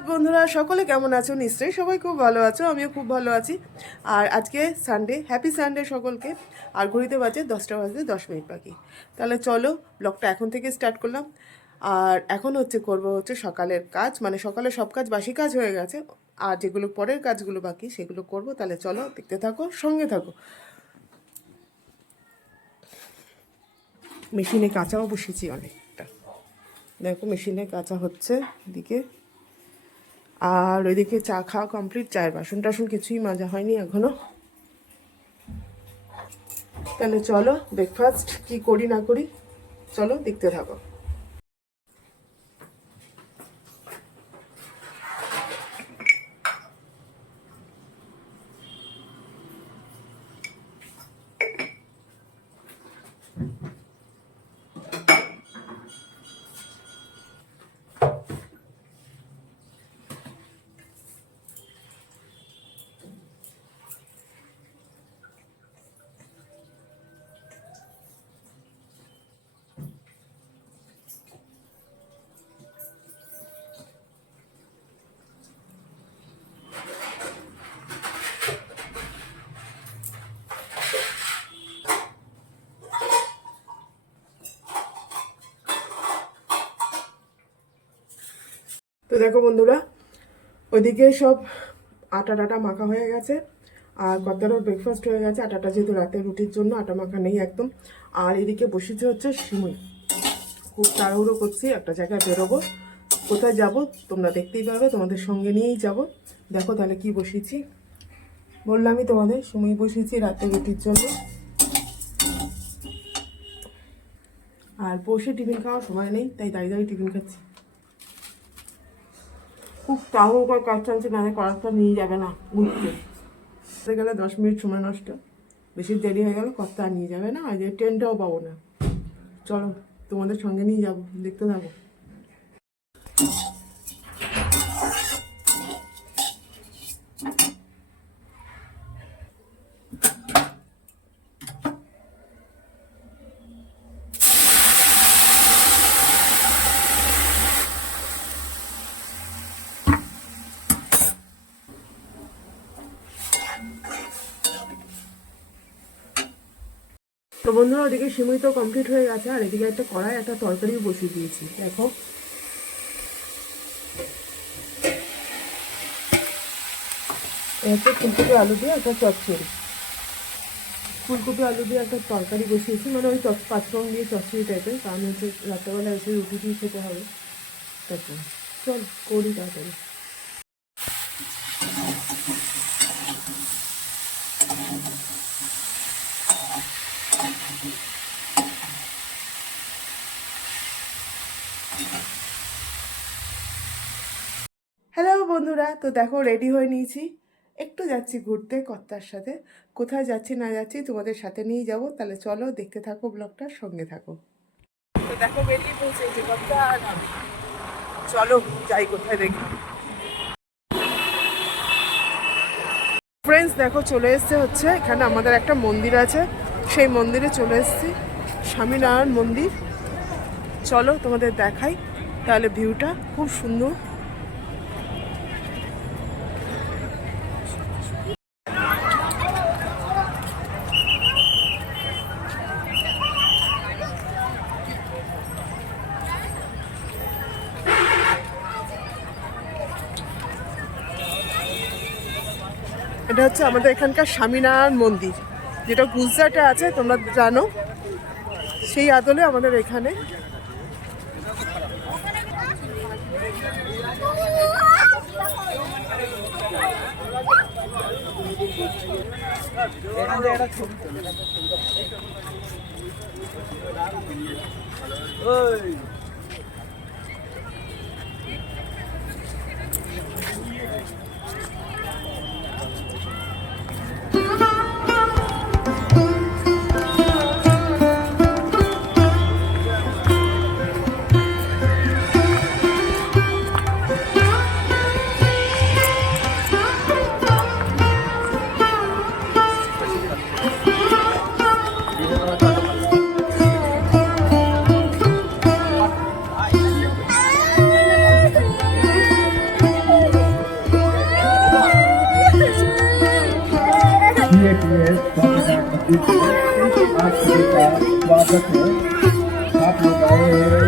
সুপ্রভাত বন্ধুরা, সকলে কেমন আছো? নিশ্চয়ই সবাই খুব ভালো আছো, আমিও খুব ভালো আছি। আর আজকে সানডে, হ্যাপি সানডে সকলকে। আর ঘড়িতে বাজে 10টা বাজে 10 মিনিট বাকি। তাহলে চলো ব্লগটা এখন থেকে স্টার্ট করলাম। আর এখন করব সকালের কাজ, মানে সকালে সব কাজ বাসি কাজ হয়ে গেছে, আর যেগুলো পরের কাজগুলো বাকি সেগুলো করব। তাহলে চলো দেখতে থাকো, সঙ্গে থাকো। মেশিনে কাঁচাও বসেছি অনেকটা, দেখো মেশিনে কাঁচা হচ্ছে এদিকে। আর ওইদিকে চা খাওয়া কমপ্লিট, চায়ের বাসন টাসন কিছুই মাজা হয়নি এখনো। তাহলে চলো ব্রেকফাস্ট কি করি না করি, চলো দেখতে থাকো। তো দেখো বন্ধুরা, ওইদিকে সব আটা টাটা মাখা হয়ে গেছে, আর কতটাও ব্রেকফাস্ট হয়ে গেছে। আটাটা যেহেতু রাতে রুটির জন্য, আটা মাখা নেই একদম। আর এদিকে বসেছে হচ্ছে সিমুই। খুব তাড়াহুড়ো করছি, একটা জায়গায় বেরোবো। কোথায় যাব তোমরা দেখতেই পাবে, তোমাদের সঙ্গে নিয়েই যাব। দেখো তাহলে কি বসিয়েছি, বললামই তোমাদের সিমুই বসিয়েছি রাতে রুটির জন্য। আর বসে টিফিন খাওয়ার সময় নেই, তাই দাঁড়িয়ে দাঁড়িয়ে টিফিন খাচ্ছি। খুব তাড়াহুড়ো করে কাজ চলছে, নাহলে কড়াটা নিয়ে যাবে না ঘুরতে গেলে 10 মিনিট সময় নষ্ট, বেশি দেরি হয়ে গেলে কর্তা নিয়ে যাবে না, আর যে ট্রেনটাও পাবো না। চলো তোমাদের সঙ্গে নিয়ে যাবো, দেখতে থাকো। তো বন্ধুরা, ওদিকে সিমুই তো কমপ্লিট হয়ে গেছে, আর এদিকে একটা কড়াই একটা তরকারিও বসিয়ে দিয়েছি। দেখো একটা ফুলকপি আলু দিয়ে একটা চচ্চড়ি, ফুলকপি আলু দিয়ে একটা তরকারি বসিয়েছি, মানে ওই পাঁচফোড়ন দিয়ে চচ্চড়ি টাইপের, কারণ হচ্ছে রাত্রেবেলা এসে রুটি দিয়ে খেতে হবে। তারপর চল করি তাড়াতাড়ি। হ্যালো বন্ধুরা, তো দেখো রেডি হয়ে নিয়েছি, একটু যাচ্ছি ঘুরতে কর্তার সাথে। কোথায় যাচ্ছি না যাচ্ছি তোমাদের সাথে নিয়ে যাব। তাহলে চলো দেখতে থাকো, ব্লগটার সঙ্গে থাকো। তো দেখো বেরিয়ে পৌঁছেছি কর্তা, চলো যাই কোথায় দেখি। ফ্রেন্ডস দেখো চলে এসছে হচ্ছে এখানে আমাদের একটা মন্দির আছে, সেই মন্দিরে চলে এসেছি, স্বামীনারায়ণ মন্দির। চলো তোমাদের দেখাই, তাহলে ভিউটা খুব সুন্দর। এটা হচ্ছে আমাদের এখানকার স্বামীনারায়ণ মন্দির, যেটা গুজরাটে আছে, তোমরা জানো। সেই আদলে আমাদের এখানে प्रिय स्वामीनारायण मंदिर में आप सभी का स्वागत है। आप लोग आए हैं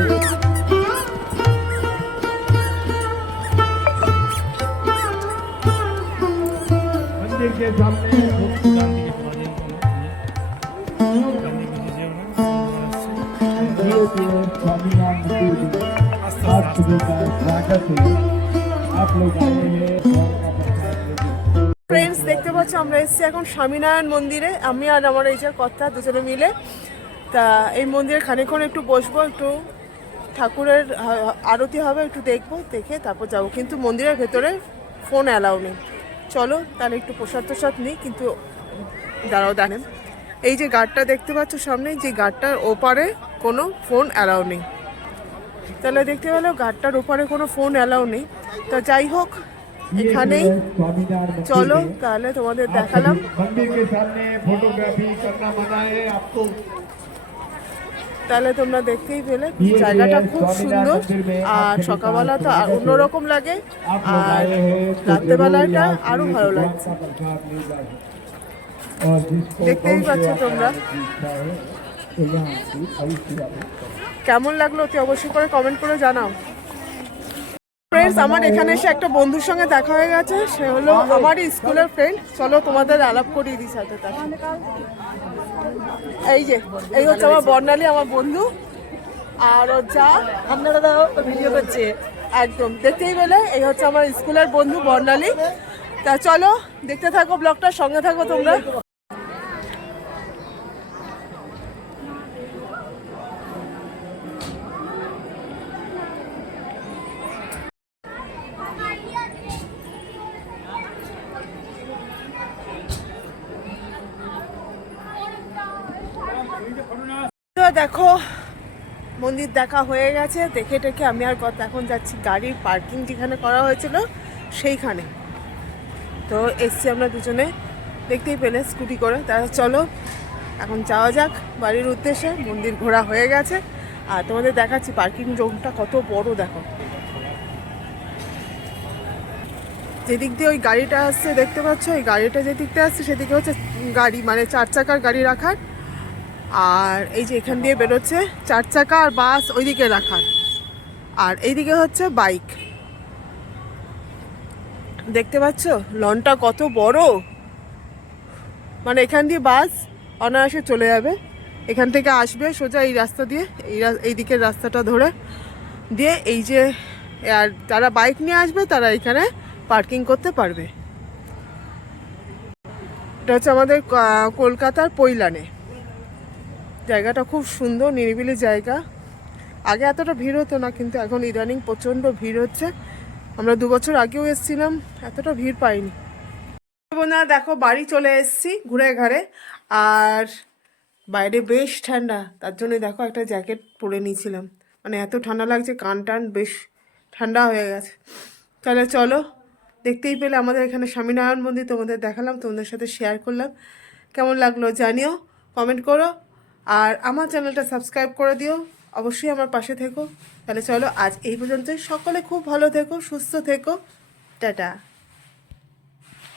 मंदिर के सामने। स्वामीनारायण मंदिर में आप सभी का स्वागत है। आप लोग आए हैं ফ্রেন্ডস, দেখতে পাচ্ছ আমরা এসেছি এখন স্বামীনারায়ণ মন্দিরে, আমি আর আমার এই যে কর্তা দুজনে মিলে। তা এই মন্দিরে খানিকক্ষণ একটু বসবো, একটু ঠাকুরের আরতি হবে, একটু দেখবো, দেখে তারপর যাবো। কিন্তু মন্দিরের ভেতরে ফোন অ্যালাউ নেই। চলো তাহলে একটু প্রসাদ টোসাদ নিই। কিন্তু দাঁড়াও, দেখেন এই যে গার্ডটা দেখতে পাচ্ছ সামনে, যে গার্ডটার ওপারে কোনো ফোন অ্যালাউ নেই। তাহলে দেখতে পেলো গার্ডটার ওপারে কোনো ফোন অ্যালাউ নেই। তো যাই হোক, এখানেই চলো তাহলে তোমাদের দেখালাম। मंदिर के सामने फोटोग्राफी करना मना है आपको। তাহলে তোমরা দেখতেই পেলে জায়গাটা খুব সুন্দর, আর সকালবেলা তো আর অন্যরকম লাগে, আর রাত্রেবেলাটা আরো ভালো লাগছে। দেখতেই পাচ্ছ তোমরা। কেমন লাগলো অতি অবশ্যই করে কমেন্ট করে জানাও। ফ্রেন্ডস, আমার এখানে এসে একটা বন্ধুর সঙ্গে দেখা হয়ে গেছে, সে হলো আমারই স্কুলের ফ্রেন্ড। চলো তোমাদের আলাপ করিয়ে দিই সাথে তার। এই হচ্ছে আমার বর্ণালী, আমার বন্ধু। আর ও যা আপনারা ভিডিও করছে একদম দেখতেই পেলে, এই হচ্ছে আমার স্কুলের বন্ধু বর্ণালী। তা চলো দেখতে থাকো ব্লগটা, সঙ্গে থাকো তোমরা। তো দেখো মন্দির দেখা হয়ে গেছে, দেখে টেকে আমি আর কথা এখন যাচ্ছি গাড়ির পার্কিং যেখানে করা হয়েছিল সেইখানে। তো এসছি আমরা দুজনে, দেখতেই পেলে স্কুটি করে। তাহলে চলো এখন যাওয়া যাক বাড়ির উদ্দেশ্যে। মন্দির ঘোরা হয়ে গেছে আর তোমাদের দেখাচ্ছি পার্কিং জোনটা কত বড়। দেখো যেদিক দিয়ে ওই গাড়িটা আসছে দেখতে পাচ্ছ, ওই গাড়িটা যেদিক দিয়ে আসছে সেদিকে হচ্ছে গাড়ি, মানে 4 চাকার গাড়ি রাখার। আর এই যে এখান দিয়ে বেরোচ্ছে 4 চাকা আর বাস ওইদিকে রাখার। আর এইদিকে হচ্ছে বাইক। দেখতে পাচ্ছ লনটা কত বড়, মানে এখান দিয়ে বাস অনায়াসে চলে যাবে। এখান থেকে আসবে সোজা এই রাস্তা দিয়ে, এই দিকের রাস্তাটা ধরে দিয়ে এই যে, আর যারা বাইক নিয়ে আসবে তারা এখানে পার্কিং করতে পারবে। এটা হচ্ছে আমাদের কলকাতার পৈলানে। জায়গাটা খুব সুন্দর, নিরিবিলি জায়গা। আগে এতটা ভিড় হতো না, কিন্তু এখন ইদানিং প্রচণ্ড ভিড় হচ্ছে। আমরা 2 বছর আগেও এসেছিলাম, এতটা ভিড় পাইনি। বন্ধুরা দেখো বাড়ি চলে এসেছি ঘুরে ঘাড়ে, আর বাইরে বেশ ঠান্ডা, তার জন্য দেখো একটা জ্যাকেট পরে নিয়েছিলাম। মানে এত ঠান্ডা লাগছে, কান টান বেশ ঠান্ডা হয়ে গেছে। তাহলে চলো, দেখতেই পেলে আমাদের এখানে স্বামীনারায়ণ মন্দির তোমাদের দেখালাম, তোমাদের সাথে শেয়ার করলাম। কেমন লাগলো জানিও, কমেন্ট করো। আর আমার চ্যানেলটা সাবস্ক্রাইব করে দিও, অবশ্যই আমার পাশে থেকো। তাহলে চলো আজ এই পর্যন্তই। সকলে খুব ভালো থেকো, সুস্থ থেকো, টাটা।